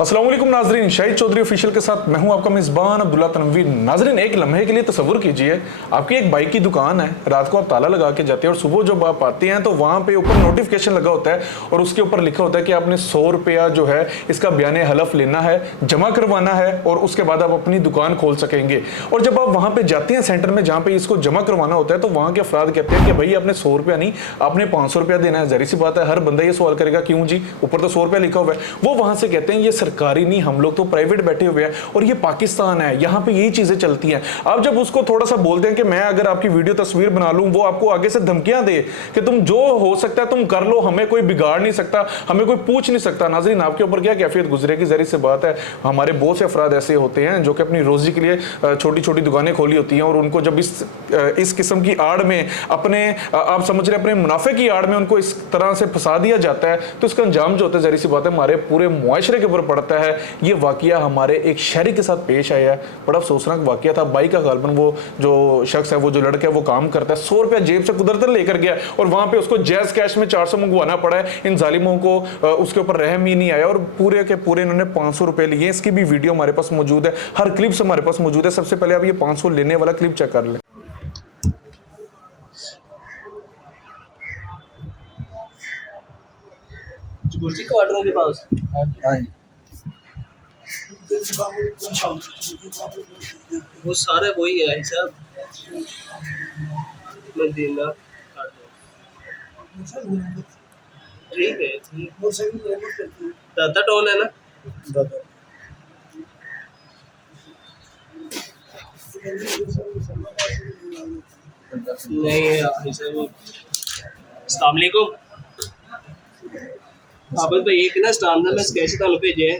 अस्सलाम वालेकुम नाजरीन, शाहिद चौधरी ऑफिशियल के साथ मैं हूं आपका मेज़बान अब्दुल्ला तनवीर। नाजरीन, एक लम्हे के लिए तसव्वुर कीजिए, आपकी एक बाइक की दुकान है, रात को आप ताला लगा के जाते हैं और सुबह जब आप आते हैं तो वहां पे ऊपर नोटिफिकेशन लगा होता है और उसके ऊपर लिखा होता है कि आपने 100 रुपया जो है इसका बयाने हलफ लेना है, जमा करवाना है और उसके बाद आप अपनी दुकान खोल सकेंगे। और जब आप वहां पर जाते हैं सेंटर में जहाँ पे इसको जमा करवाना होता है तो वहाँ के अफराद कहते हैं कि भाई आपने 100 रुपया नहीं, आपने 500 रुपया देना है। जाहिर सी बात है, हर बंदा ये सवाल करेगा क्यों जी, ऊपर तो 100 रुपया लिखा हुआ है। वो वहां से कहते हैं ये सरकारी नहीं, हम लोग तो प्राइवेट बैठे हुए हैं और ये पाकिस्तान है, यहाँ पे यही चीजें चलती हैं। आप जब उसको थोड़ा सा बोलते हैं कि मैं अगर आपकी वीडियो तस्वीर बना लूं, वो आपको आगे से धमकियां दे कि तुम जो हो सकता है तुम कर लो, हमें कोई बिगाड़ नहीं सकता, हमें कोई पूछ नहीं सकता। नाज़रीन, आपके ऊपर क्या कैफियत गुजरेगी? ज़ाहिर सी बात है, हमारे बहुत से अफराद ऐसे होते हैं जो कि अपनी रोजी के लिए छोटी छोटी दुकानें खोली होती हैं और उनको जब इस किस्म की आड़ में अपने आप समझ रहे अपने मुनाफे की आड़ में उनको इस तरह से फंसा दिया जाता है तो इसका अंजाम जो होता है ज़ाहिर सी बात है हमारे पूरे मुआशरे के ऊपर पड़ता है। ये वाकया हमारे एक शहरी के साथ पेश आया है, बड़ा अफसोसनाक वाकया था। बाइक का गालबन वो जो शख्स है, वो जो लड़का है, वो काम करता है, 100 रुपया जेब से कुदरतन लेकर गया और वहां पे उसको जैज कैश में 400 मंगवाना पड़ा है। इन जालिमों को उसके ऊपर रहम ही नहीं आया और पूरे के पूरे इन्होंने 500 रुपए लिए। इसकी भी वीडियो हमारे पास मौजूद है, हर क्लिप्स हमारे पास मौजूद है। सबसे पहले आप ये 500 लेने वाला क्लिप चेक कर लें। कुर्सी क्वार्टरों के पास वो सारे वही है हिसाब मदीना। ठीक है, दादा टोल है ना? नहीं हिसाब। अस्सलाम वालेकुम आबद भाई, एक ना स्टांडर्ड में स्केच ਤੁਹਾਨੂੰ ਭੇਜਿਆ ਹੈ।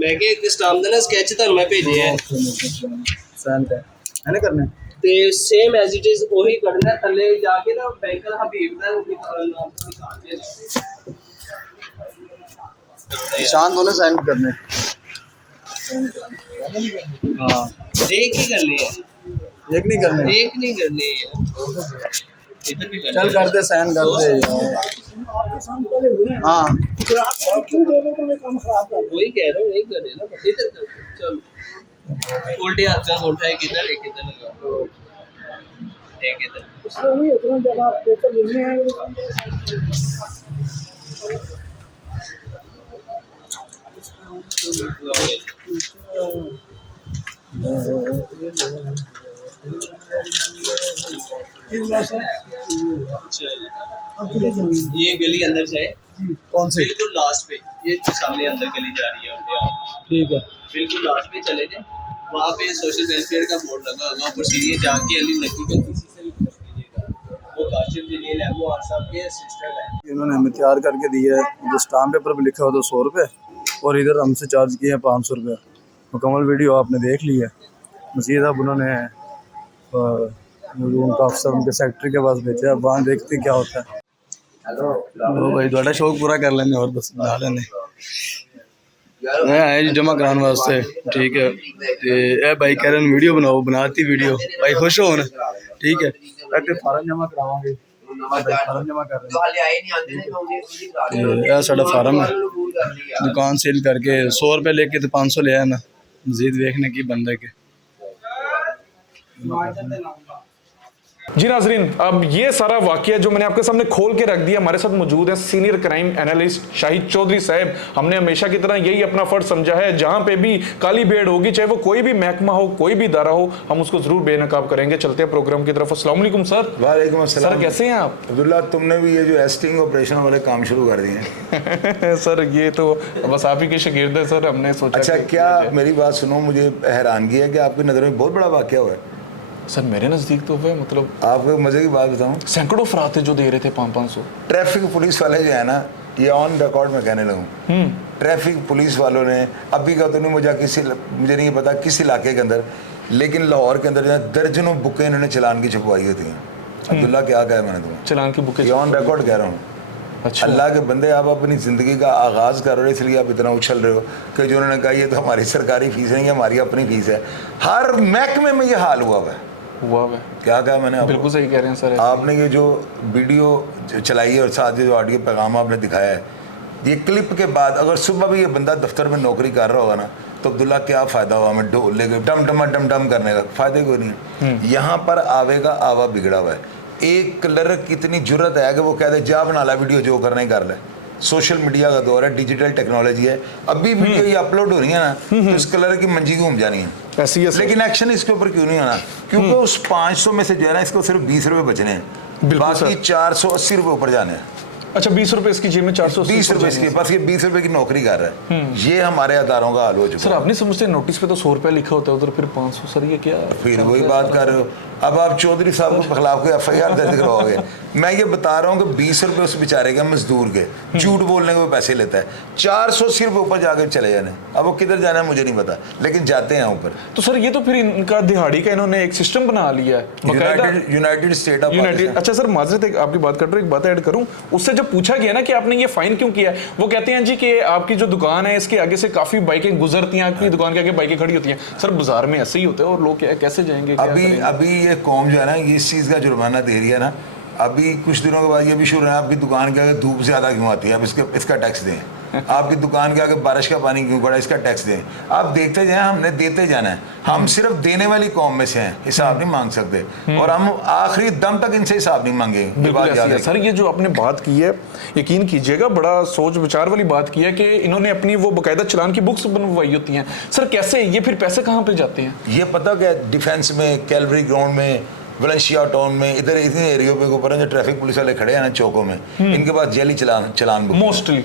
मैं कि एक स्टांडर्ड ना स्केच ਤੁਹਾਨੂੰ मैं ਭੇਜਿਆ है सेंड है ना करने ਤੇ ਸੇਮ ਐਜ਼ ਇਟ ਇਜ਼ ਉਹੀ ਕਰਨਾ ਹੈ। ਥੱਲੇ ਜਾ ਕੇ ਨਾ ਬੈਂਕਰ ਹਬੀਬ ਦਾ ਨਾਮ ਨਿਕਾਲ ਦੇ। निशान दोनों सेंड करने। हाँ, एक ही करनी है, एक नहीं करने, एक नहीं करनी है। इधर भी चल कर दे, सेंड कर दे। हाँ, वही कह रहा हूँ, एक कर देना। इधर कर, चलो उल्टे हाथ का उठा है, किधर एक इधर लगा, एक इधर। ये गली अंदर से है, कौन सी? बिल्कुल लास्ट पे, ये सामने अंदर गली जा रही है। ठीक है, बिल्कुल लास्ट पे चले जाए, वहाँ पे सोशल वेलफेयर का बोर्ड लगा होगा, ऊपर सीढ़ी जाके अली नकी का किसी से भी पूछ लीजिएगा। वो काशिफ जलील है, वो आसाफ के सिस्टर है। इन्होंने हमें तैयार करके दिया है, जो स्टाम्प पेपर पर लिखा हो तो 100 रुपये और इधर हमसे चार्ज किए हैं 500 रुपये। मुकम्मल वीडियो आपने देख ली है। मज़ीद अब उन्होंने उनका अफसर उनके सेक्रेटरी के पास भेजा है, वहाँ देखते क्या होता है। हेलो भाई, थोड़ा शौक पूरा कर लेने और बस बना लेने। मैं आया जी जमा कराने वास्ते, ठीक है। ए भाई कह रहे हैं वीडियो बनाओ, बनाती वीडियो भाई, खुश हो ना? ठीक है, कहते फार्म जमा करावांगे, फार्म जमा कर रहे हैं। साढ़ा फार्म है, दुकान सेल करके 100 रुपये लेके तो 500 ले आया ना। मजीद देखने की बंदे के। जी नाजरीन, अब ये सारा वाकया जो मैंने आपके सामने खोल के रख दिया, हमारे साथ मौजूद है senior crime analyst Shahid Chaudhary साहब। हमने हमेशा की तरह यही अपना फर्ज समझा है, जहां पे भी काली भेड़ होगी, चाहे वो कोई भी महकमा हो, कोई भी इदारा हो, हम उसको जरूर बेनकाब करेंगे। चलते हैं प्रोग्राम की तरफ। अस्सलाम वालेकुम सर। वालेकुम अस्सलाम। सर कैसे हैं आप? अब्दुल्ला, तुमने भी ये जो एस्टिंग ऑपरेशन वाले काम शुरू कर दिए हैं। सर ये तो बस आप ही के शागिर्द है सर, हमने सोचा। अच्छा, क्या मेरी बात सुनो, मुझे हैरानगी है कि आपकी नज़र में बहुत बड़ा वाकया हुआ है। सर मेरे नज़दीक तो हुआ, मतलब आपको मज़े की बात बताऊं, सैकड़ों अफराद थे जो दे रहे थे 500-500। ट्रैफिक पुलिस वाले जो है ना, ये ऑन रिकॉर्ड में कहने लगूँ, ट्रैफिक पुलिस वालों ने अभी का तो नहीं, मुझे नहीं पता किस इलाके के अंदर, लेकिन लाहौर के अंदर दर्जनों बुकें इन्होंने चलान की छपवाई होती हैं। अब्दुल्ला क्या कहा मैंने तुम्हें? चलान की बुकें ऑन रिकॉर्ड कह रहा हूँ। अच्छा। अल्लाह के बंदे, आप अपनी ज़िंदगी का आगाज़ कर रहे हो इसलिए आप इतना उछल रहे हो कि जो उन्होंने कहा ये तो हमारी सरकारी फ़ीस नहीं है, हमारी अपनी फ़ीस है। हर महकमे में ये हाल हुआ है। क्या कहा मैंने आपको? बिल्कुल सही कह रहे हैं सर। आपने ये जो वीडियो चलाई है और साथ जो ऑडियो पैगाम आपने दिखाया है, ये क्लिप के बाद अगर सुबह भी ये बंदा दफ्तर में नौकरी कर रहा होगा ना, तो अब्दुल्ला क्या फ़ायदा हुआ हमें ढोल लेके डम डम करने का? फ़ायदे कोई नहीं है। यहाँ पर आवेगा आवा बिगड़ा हुआ है। एक क्लर्क की इतनी जुर्रत है कि वो कहते जा बना ला वीडियो, जो करना ही कर ले। सोशल मीडिया का दौर है, डिजिटल टेक्नोलॉजी है, अभी वीडियो ये अपलोड हो रही है ना, तो इस कलर की मंजी घूम जानी है ऐसी है। लेकिन एक्शन इसके ऊपर क्यों नहीं होना? क्योंकि उस 500 में से जो है ना, इसको सिर्फ 20 रुपए बचने हैं, बाकी 480 रुपए ऊपर जाने हैं। अच्छा, 20 रुपए इसकी जेब में, 20 रुपए इसके, बस ये 20 रुपए की नौकरी कर रहा है। ये हमारे अदारों का हाल हो चुका है। सर आप नहीं समझते, नोटिस पे तो 100 रुपया लिखा होता है, उधर फिर 500। सर ये क्या? फिर वही बात कर रहे हो। अब आप चौधरी साहब के खिलाफ कोई FIR दर्ज करवाओगे? मैं ये बता रहा हूँ कि 20 रुपए उस बेचारे के मजदूर के झूठ बोलने के वो पैसे लेता है, 480 रुपए ऊपर जाकर चले जाने। अब वो किधर जाना है मुझे नहीं पता, लेकिन जाते हैं ऊपर। तो सर ये तो फिर इनका दिहाड़ी का इन्होंने एक सिस्टम बना लिया है, यूनाइटेड स्टेट ऑफ यूनाइटेड। अच्छा सर, माजरत एक आपकी बात कर रहा हूँ, एक बात ऐड करूँ। उससे जब पूछा गया ना कि आपने ये फाइन क्यों किया है, वो कहते हैं जी कि आपकी जो दुकान है इसके आगे से काफी बाइकें गुजरती हैं, आपकी दुकान के आगे बाइकें खड़ी होती हैं। सर बाजार में ऐसे ही होता है और लोग कैसे जाएंगे? अभी ये कौम जो है ना, इस चीज़ का जुर्माना दे रही है ना। अभी कुछ दिनों के बाद ये भी शुरू है, आपकी दुकान के आगे धूप ज़्यादा क्यों आती है, आप इसका टैक्स दें। आपकी दुकान के आगे बारिश का पानी क्यों पड़ा, इसका टैक्स दें। आप देखते जाएं, हमने देते जाना है। हम सिर्फ देने वाली कौम में से हैं, हिसाब नहीं मांग सकते, और हम आखिरी दम तक इनसे हिसाब नहीं मांगेंगे। सर ये जो आपने बात की है, यकीन कीजिएगा बड़ा सोच विचार वाली बात की है कि इन्होंने अपनी वो बाकायदा चलान की बुक्स बनवाई होती हैं। सर कैसे ये फिर पैसे कहाँ पे जाते हैं? ये पता क्या, डिफेंस में, कैलवरी ग्राउंड में, वलेंशिया टाउन में, इधर इतने एरियो पे ऊपर जो ट्रैफिक पुलिस वाले खड़े हैं ना चौकों में, इनके पास जेली चलान बुक मोस्टली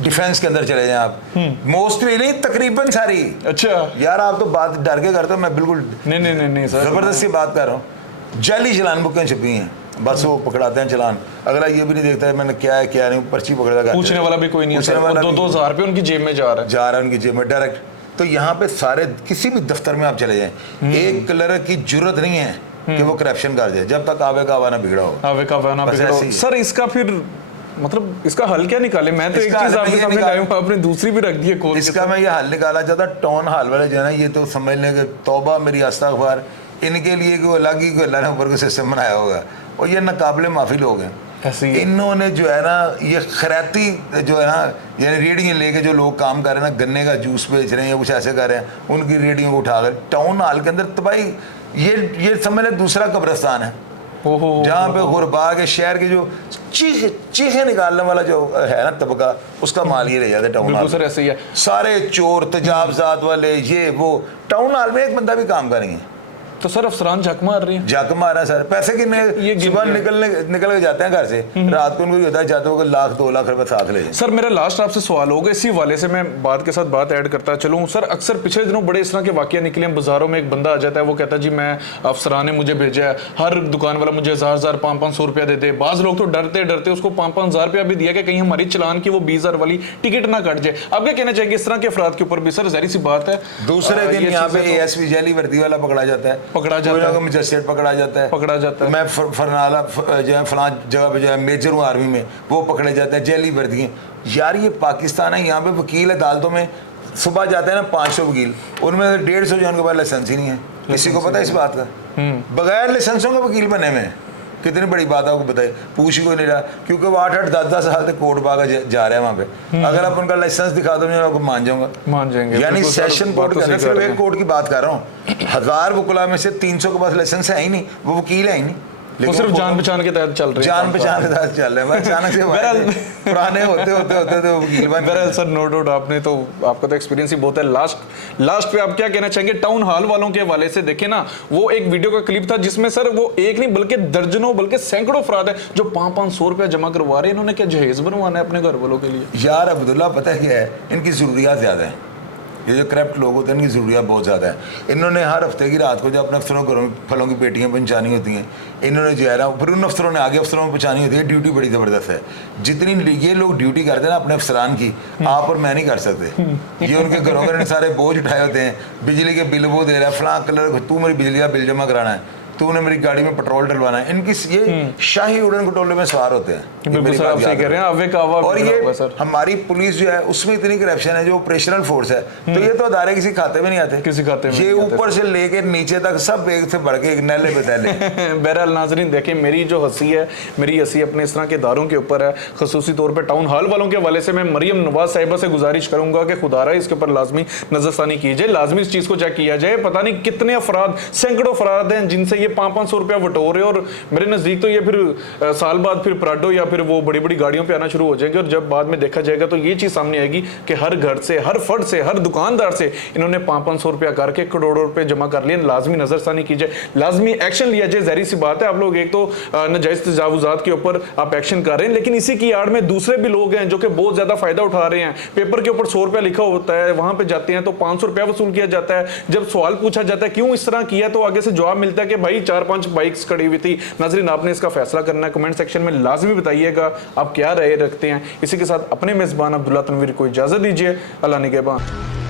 डिफेंस के अंदर चले जाएं आप। मोस्टली नहीं, तकरीबन सारी। अच्छा यार आप तो बात डर के करते हो, मैं बिल्कुल नहीं सर, जबरदस्ती बात कर रहा हूँ। जाली चलान बुकें छपी हैं, बस वो पकड़ाते हैं चलान। अगला ये भी नहीं देखता है मैंने क्या है क्या नहीं, पर्ची पकड़ेगा, पूछने वाला भी कोई नहीं है। 2,000 रुपये उनकी जेब में जा रहा है उनकी जेब में डायरेक्ट। तो यहाँ पे सारे किसी भी दफ्तर में आप चले जाएं, एक क्लर्क की जरूरत नहीं है कि वो करप्शन कर जाए, जब तक आवे का आवा ना बिगड़ा हो। आवे का आवा ना बिगड़ा हो। सर इसका फिर मतलब इसका हल क्या निकाले? मैं तो एक चीज आपके सामने लाया हूं, आपने दूसरी भी रख दी है खोल के। इसका मैं ये हल निकाला चाहता, टाउन हॉल वाले जो है ना, ये तो समझ लें कि तौबा मेरी अस्तगफार, इनके लिए कोई अलग ही कोई अल्लाह ने ऊपर का सिस्टम बनाया होगा, और ये नाकाबिले माफ़ी लोग हैं। इन्होंने जो है ना, ये खैराती जो है ना, यानी रेडियाँ लेके जो लोग काम कर रहे हैं ना, गन्ने का जूस बेच रहे हैं या कुछ ऐसे कर रहे हैं, उनकी रेडियों को उठाकर टाउन हॉल के अंदर तबाही, ये समझ लें दूसरा कब्रिस्तान है, जहाँ पे गुरबा के शहर के जो चीखें निकालने वाला जो है ना तबका, उसका माल ये रह जाता है टाउन हॉल। सर ऐसे ही है, सारे चोर तजावजात वाले, ये वो टाउन हॉल में एक बंदा भी काम करेंगे। तो सर अफसरान झक मार रही हैं, झक मार रहे हैं सर। पैसे कितने सुबह निकल के जाते हैं घर से, रात को उनको होता है जाते हो 1-2 लाख रुपए साथ ले। सर मेरा लास्ट आपसे सवाल होगा, इसी वाले से मैं बात के साथ बात ऐड करता चलूँ। सर अक्सर पिछले दिनों बड़े इस तरह के वाकया निकले हैं, बाजारों में एक बंदा आ जाता है, वो कहता है जी मैं अफसरान ने मुझे भेजा है, हर दुकान वाला मुझे 1000 500 रुपया दे दे। बाज़ लोग तो डरते डरते उसको 5-5 रुपया भी दिया कि कहीं हमारी चलान की वो 20,000 वाली टिकट ना कट जाए। अब क्या कहना चाहिए इस तरह के अफराद के ऊपर भी? सर जाहिर सी बात है, दूसरे दिन यहाँ पे ASP जेली वर्दी वाला पकड़ा जाता है, मजिस्ट्रेट पकड़ा जाता है, मैं फरनाला जो है फलां जगह पे जो है मेजर हूँ आर्मी में, वो पकड़े जाते हैं जेली वर्दी। यार ये पाकिस्तान है, यहाँ पे वकील अदालतों में सुबह जाते हैं ना 500 वकील, उनमें से 150 जो उनके पास लाइसेंस ही नहीं है। किसी को पता है इस बात का? बगैर लाइसेंसों के वकील बने में कितनी बड़ी बात आपको बताए, पूछ ही कोई नहीं रहा, क्योंकि वो 8-8 10-10 साल तक कोर्ट भागा जा रहे हैं वहाँ पे। अगर आप उनका लाइसेंस दिखा दो, मैं आपको मान जाएंगे। यानी सेशन कोर्ट के अंदर सिर्फ एक कोर्ट की बात कर रहा हूँ, 1000 वकीलों में से 300 के पास लाइसेंस है ही नहीं, वो वकील है ही नहीं, वो सिर्फ जान पहचान के तहत चल रहे हैं, जान पहचान के तहत चल रहे हैं। अचानक से पुराने होते तो वकील बन। बहरहाल सर नो डाउट आपने तो, आपका तो एक्सपीरियंस ही बहुत है। लास्ट पे आप क्या कहना चाहेंगे टाउन हॉल वालों के हवाले से? देखे ना, वो एक वीडियो का क्लिप था जिसमें सर वो एक नहीं बल्कि दर्जनों बल्कि सैकड़ों अफराद है जो 500 रुपया जमा करवा रहे हैं। इन्होंने क्या जहेज बनवाना है अपने घर वालों के लिए? यार अब्दुल्ला पता क्या है, इनकी ज़रूरियात ज़्यादा है। ये जो करप्ट लोग होते हैं इनकी ज़रूरियात बहुत ज़्यादा है। इन्होंने हर हफ्ते की रात को जब अपने अफसरों को फलों की पेटियाँ पहुँचानी होती हैं, इन्होंने जो है ना फिर उन अफसरों ने आगे अफसरों में पहुँचानी होती है। ड्यूटी बड़ी ज़बरदस्त है। जितनी ये लोग ड्यूटी करते हैं ना अपने अफसरान की, आप और मैं नहीं कर सकते। ये उनके घरों में सारे बोझ उठाए होते हैं, बिजली के बिल वो दे रहा है, फलां कलर तू मेरी बिजली का बिल जमा कराना है, तूने मेरी गाड़ी में पेट्रोल डलवाना है। इनकी ये शाही उड़न खटोले में सवार होते हैं। ये बिल्कुल मेरी सर, बात आप सही याद कह रहे हैं, रखो। अवे का अवा और बिगड़ा हुआ है ये सर। हमारी पुलिस जो है उसमें इतनी करप्शन है, जो ऑपरेशनल फोर्स है, तो ये तो अदारे किसी खाते में नहीं आते, किसी खाते में ये नहीं आते। ऊपर से लेके नीचे तक सब एक से बढ़ के एक नैले पे तैले। बहरहाल नाजरीन देखें, मेरी जो हंसी है, मेरी हंसी अपने इस तरह के इदारों के ऊपर है, खसूसी तौर पे टाउन हॉल वालों के हवाले से मैं मरियम नवाज साहिबा से गुजारिश करूंगा कि खुदारा इसके ऊपर लाजमी नजरसानी कीजिए, लाजमी इस चीज को चेक किया जाए। पता नहीं कितने अफराद, सैकड़ों अफराद हैं जिनसे ये 500-500 रुपया बटोर रहे, और मेरे नजदीक तो ये फिर साल बाद फिर प्राडो या फिर वो बड़ी बड़ी गाड़ियों पे आना शुरू हो जाएंगे, और जब बाद में देखा जाएगा तो ये चीज सामने आएगी कि हर घर से, हर फर्द से, हर दुकानदार से इन्होंने 500-500 रुपया करके करोड़ों रुपए जमा कर लिए। लाजमी नजरसानी कीजिए, लाजमी एक्शन लिया जाए। जाहिर सी बात है, आप लोग एक तो नाजायज तजावुजात के ऊपर आप एक्शन कर रहे हैं, लेकिन इसी की आड़ में दूसरे भी लोग हैं जो कि बहुत ज्यादा फायदा उठा रहे हैं। पेपर के ऊपर 100 रुपया लिखा होता है, वहां पे जाते हैं तो 500 रुपया वसूल किया जाता है। जब सवाल पूछा जाता है क्यों इस तरह किया, तो आगे से जवाब मिलता है कि भाई 4-5 बाइक्स खड़ी हुई थी। नाज़रीन, आपने इसका फैसला करना है, कमेंट सेक्शन में लाजमी बताइएगा आप क्या राय रखते हैं। इसी के साथ अपने मेजबान अब्दुल्ला तनवीर को इजाजत दीजिए। अल्लाह निगहबान।